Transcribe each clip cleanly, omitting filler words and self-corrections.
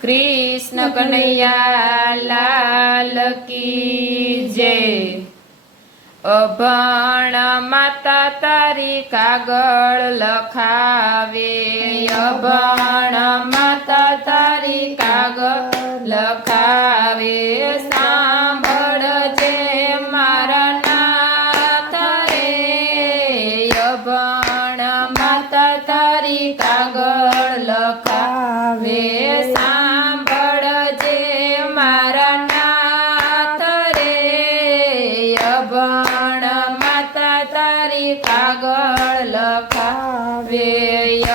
कृष्ण कन्हैया लाल की जय। अभण माता तारी कागळ लखावे, अभण माता तारी कागळ लखावे। सांभळजे मारा नाथ रे, अभण माता तारी कागळ लखावे। सांभळजे मारा नाथ रे, अभण माता तारी कागळ लखावे।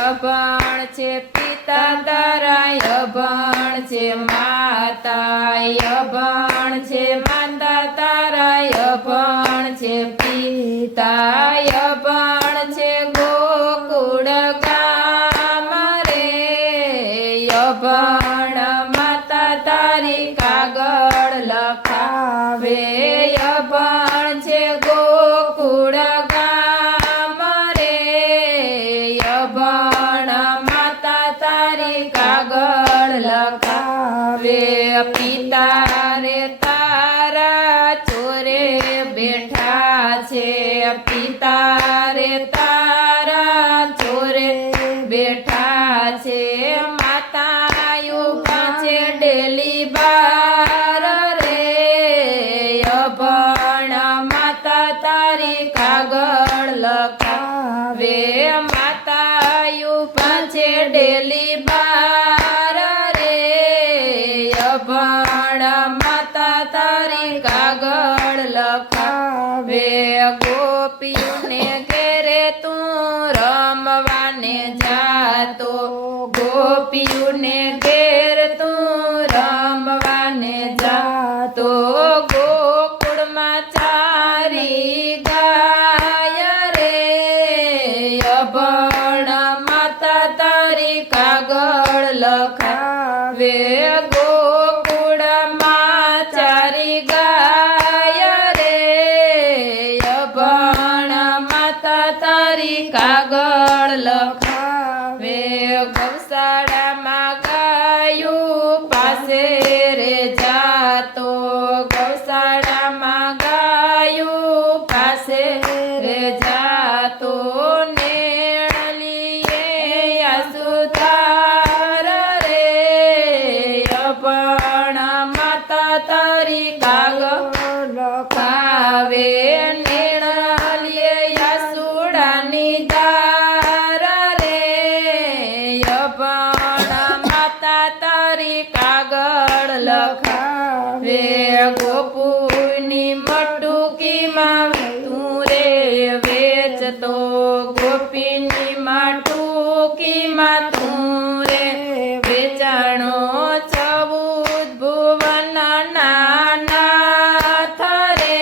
अभण छे पिता तारा, अभण छे माता, अभण छे माता तारा, अभण छे पिता। अभण छे गोकुळ गाम रे, अभण माता तारी कागळ लखावे। अभण छे गोकुळ गाम रे, अभण माता तारी कागळ लखावे। पिता रे तारा ચોરે બેઠા છે, પિતા રે તારા ચોરે બેઠા છે। માતાયું પાછે ડેલી બાર રે, અભણ માતા તારી કાગળ લખાવે। માતાયું પાછે ડેલી બાર રે, અભણ માતા તારી કાગળ લખાવે। ગોપીઓને ઘેરે તું રમવાને જાતો, ગોપીઓને ઘેર તું રમવાને જાતો। ગોકુળમાં ચારી ગાય રે, અભણ માતા તારી કાગળ લખાવે। ગોકુળમાં ચારી ગાય રે, અભણ માતા તારી કાગળ લખાવે। ગૌશાળામાં ગાયું પાસે રે જાતો, ગૌશાળામાં ગાયું પાસે રે જાતો। નેણલીએ આસુધાર રે, અભણ માતા તારી કાગળ લખાવે। નેણલીએ આસુડાની ધાર રે, અભણ માતા તારી કાગળ લખાવે। ગોપુની મટુકીમાં તું રે વેચતો, ગોપીની મટુકીમાં તું રે વેચાણો। 14 ભુવનના નાથ રે,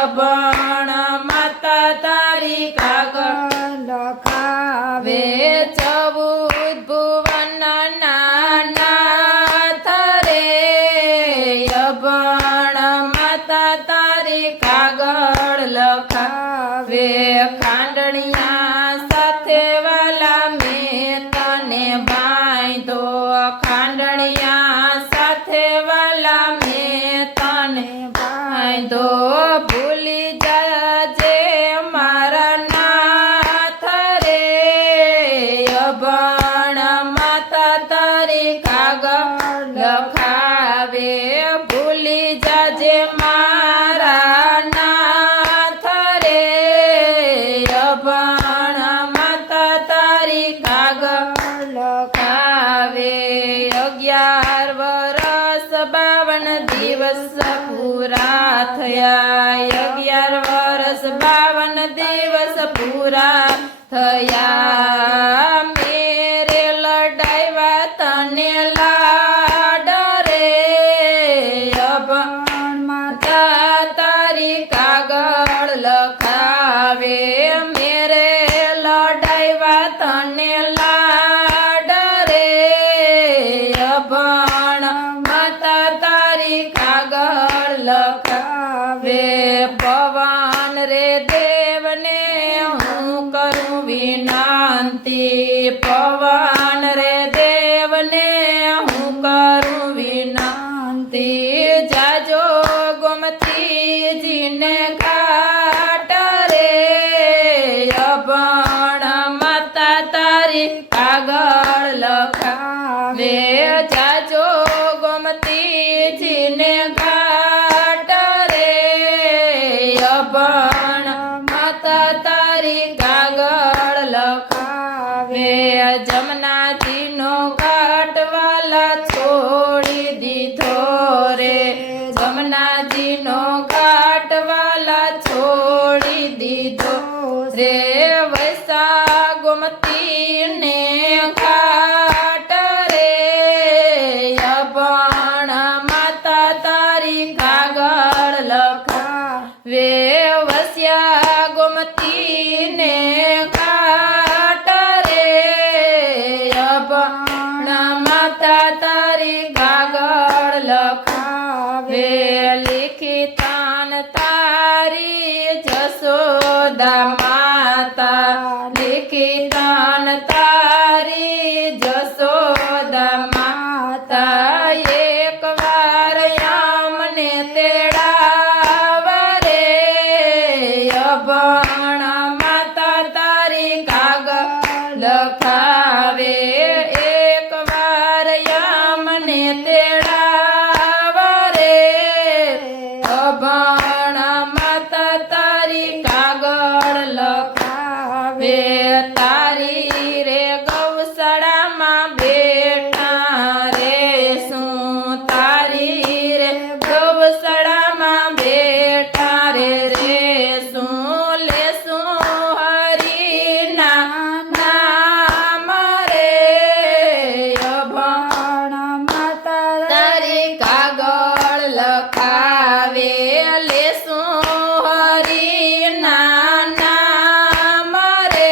અભણ માતા તારી કાગળ લખાવે। 14 ભુવનના નાથ રે, અભણ માતા તારી કાગળ લખાવે। ખાંડણિયા સાથે વાલા મેં તને બાંધો, ખાંડણિયા સાથે વાલા મેં તને બાંધો। ભૂલી જાજે મારા નાથ રે, અભણ માતા તારી કાગળ લખાવે। ભૂલી જાજે મારા નાથ રે, અભણ માતા તારી કાગળ લખાવે। 11 વરસ 52 દિવસ પૂરા થયા, 11 વરસ 52 દિવસ પૂરા થયા। મેરે લડાવ્યા તને લાડ રે, અભણ માતા તારી કાગળ લખાવે। મેરે લડાવ્યા તને લાડ રે, અભણ માતા તારી કાગળ લખાવે। પવન રે દેવને હું કરું વિનંતી, પવન રે દેવને લખાવે જાજો ગોમતીજીને ઘાટ રે અભણ માતા તારી કાગળ લખાવે જમનાજીનો ઘાટ વાલા છોડી દીધો રે જમનાજીનો ઘાટ વાલા છોડી દીધો રે વૈસા ગોમતીને ઘાટ રે અભણ માતા તારી કાગળ લખાવે વસ્યા ગોમતીને ઘાટ રે અભણ માતા તારી કાગળ લખાવે લિખિતાન તારી જશોદા માતા લિખિતાન તારી જશોદા માતા એક વાર યામને તેડાવ રે અભણ માતા તારી કાગળ લખાવે એક વાર યામને તેડાવ રે અભણ માતા તારી કાગળ લખાવે તારી રે ગૌશાળામાં બેઠા રે શું તારી રે ગૌશાળામાં બેઠા રે શું લેશું હરિના નામ રે અભણ માતા તારી કાગળ લખાવે લેશું હરિના નામ રે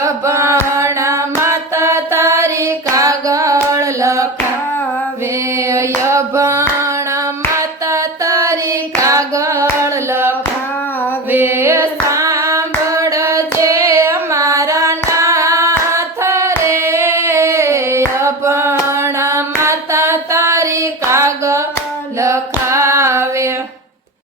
અભણ માતા તારી કાગળ લખાવે અભણ માતા તારી કાગળ લખાવે